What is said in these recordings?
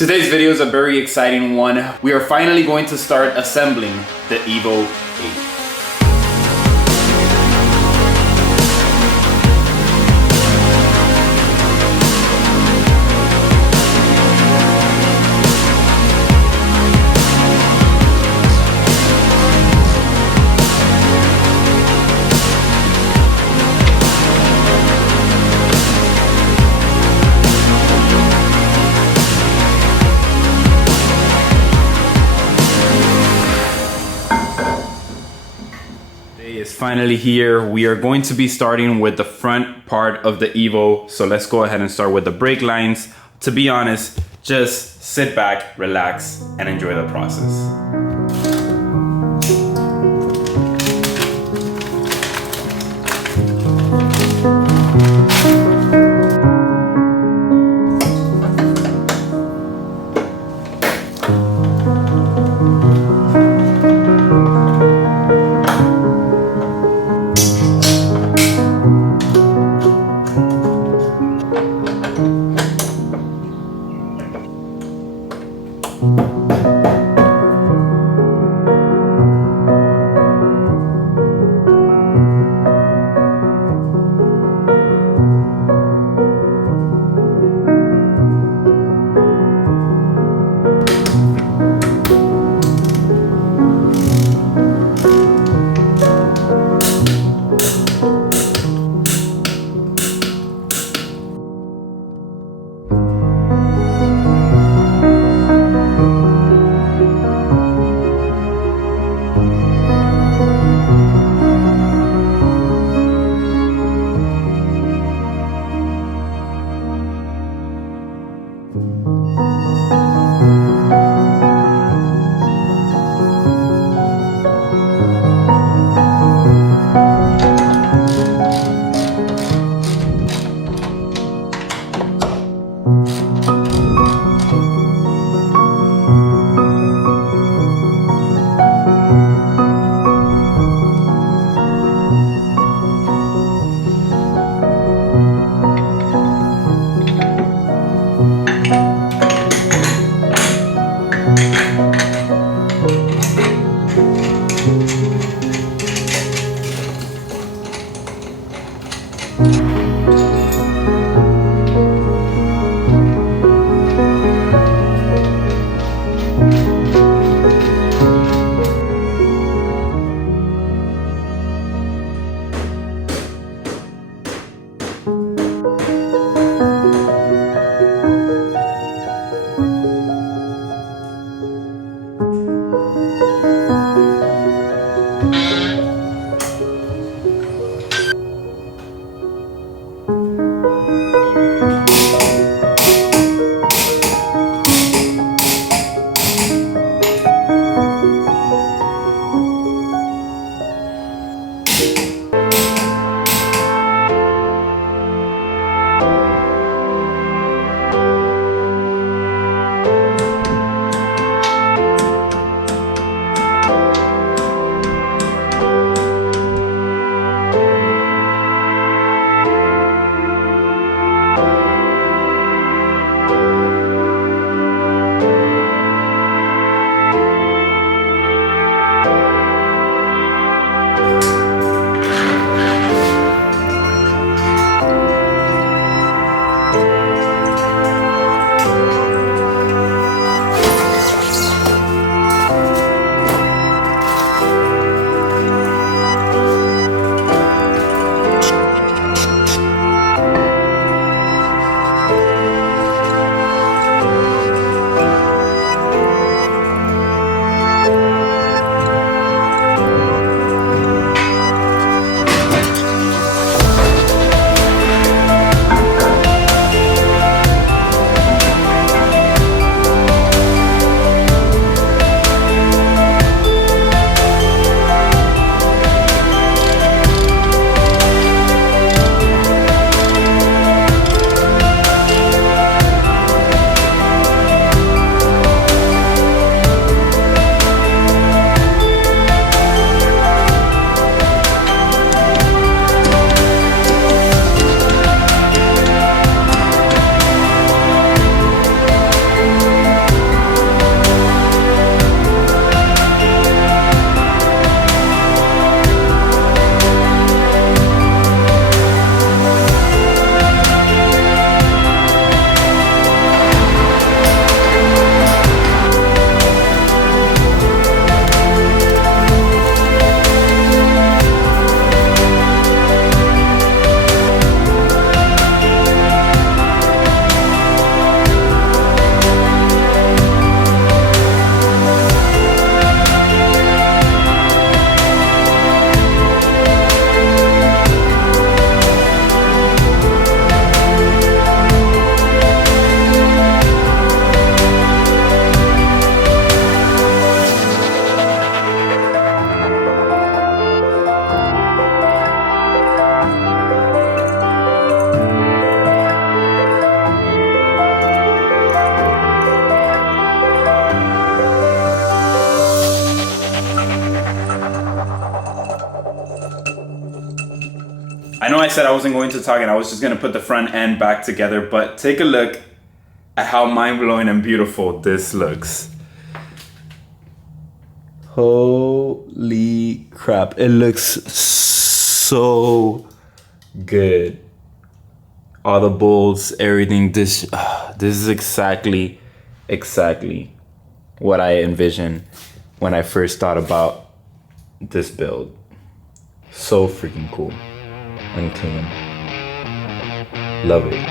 Today's video is a very exciting one. We are finally going to start assembling the Evo 8. Is finally here. We are going to be starting with the front part of the Evo. So let's go ahead and start with the brake lines. To be honest, just sit back, relax, and enjoy the process. said I wasn't going to talk and I was just going to put the front end back together, but take a look at how mind-blowing and beautiful this looks. Holy crap, it looks so good. All the bolts, everything, this is exactly what I envisioned when I first thought about this build. So freaking cool and clean. Love it.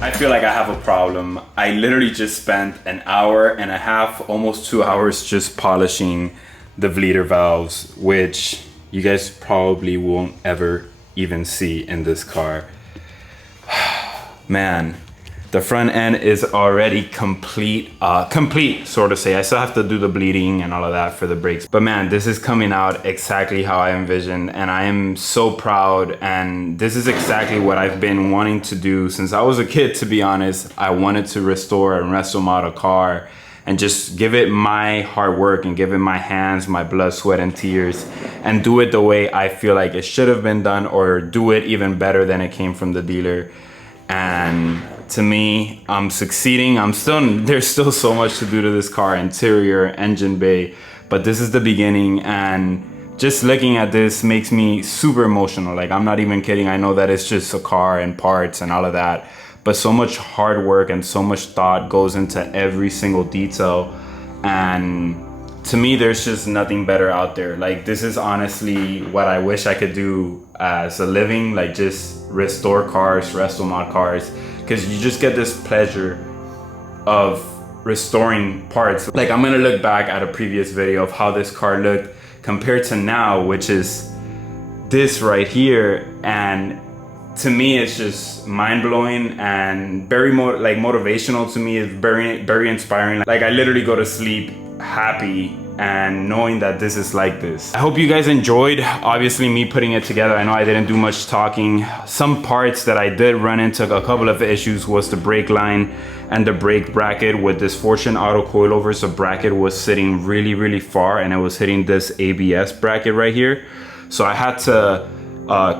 I feel like I have a problem. I literally just spent an hour and a half, almost 2 hours, just polishing the bleeder valves, which you guys probably won't ever even see in this car. Man, the front end is already complete, so to say. I still have to do the bleeding and all of that for the brakes. But man, this is coming out exactly how I envisioned, and I am so proud. And this is exactly what I've been wanting to do since I was a kid, to be honest. I wanted to restore and resto mod a car and just give it my hard work and give it my hands, my blood, sweat, and tears, and do it the way I feel like it should have been done, or do it even better than it came from the dealer. And to me, I'm succeeding. There's still so much to do to this car, interior, engine bay, but this is the beginning. And just looking at this makes me super emotional. Like, I'm not even kidding. I know that it's just a car and parts and all of that, but so much hard work and so much thought goes into every single detail. And to me, there's just nothing better out there. Like, this is honestly what I wish I could do as a living, like just restore cars, resto mod cars, because you just get this pleasure of restoring parts. Like, I'm gonna look back at a previous video of how this car looked compared to now, which is this right here, and to me it's just mind-blowing and very motivational to me. It's very inspiring. Like, I literally go to sleep happy and knowing that this is like this. I hope you guys enjoyed, obviously, me putting it together. I know I didn't do much talking. Some parts that I did run into a couple of issues was the brake line and the brake bracket. With this Fortune Auto coilovers, the bracket was sitting really far and it was hitting this ABS bracket right here. So I had to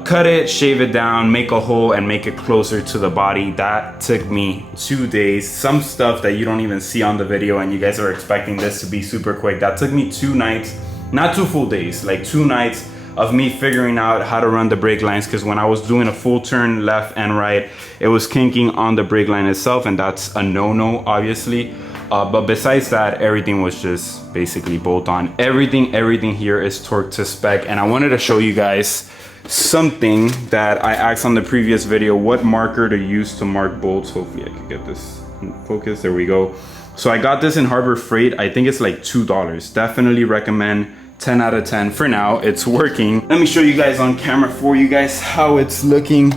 cut it, shave it down, make a hole, and make it closer to the body. That took me 2 days. Some stuff that you don't even see on the video, and you guys are expecting this to be super quick. That took me 2 nights, not 2 full days, like 2 nights of me figuring out how to run the brake lines, because when I was doing a full turn left and right, it was kinking on the brake line itself, and that's a no-no, obviously. But besides that, everything was just basically bolt on. Everything here is torqued to spec, and I wanted to show you guys something that I asked on the previous video, what marker to use to mark bolts. Hopefully I can get this in focus. There we go. So I got this in Harbor Freight. I think it's like $2. Definitely recommend. 10 out of 10 for now. It's working. Let me show you guys on camera for you guys how it's looking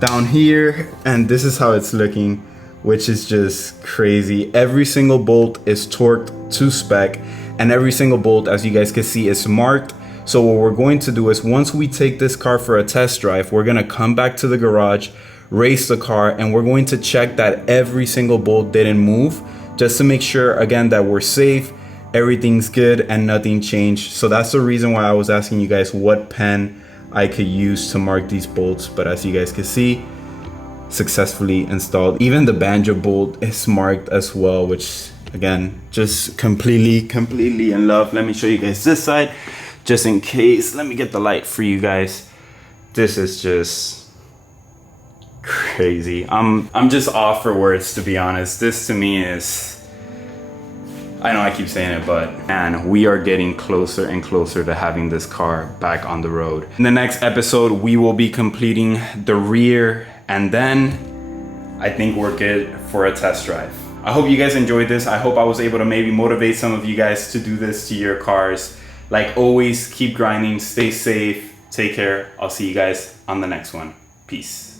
down here, and this is how it's looking, which is just crazy. Every single bolt is torqued to spec, and every single bolt, as you guys can see, is marked. So what we're going to do is, once we take this car for a test drive, we're gonna come back to the garage, race the car, and we're going to check that every single bolt didn't move, just to make sure, again, that we're safe, everything's good, and nothing changed. So that's the reason why I was asking you guys what pen I could use to mark these bolts. But as you guys can see, successfully installed. Even the banjo bolt is marked as well, which again, just completely in love. Let me show you guys this side, just in case. Let me get the light for you guys. This is just crazy. I'm just off for words, to be honest. This to me is, I know I keep saying it, but man, we are getting closer and closer to having this car back on the road. In the next episode, we will be completing the rear, and then I think we're good for a test drive. I hope you guys enjoyed this. I hope I was able to maybe motivate some of you guys to do this to your cars. Like always, keep grinding, stay safe, take care. I'll see you guys on the next one. Peace.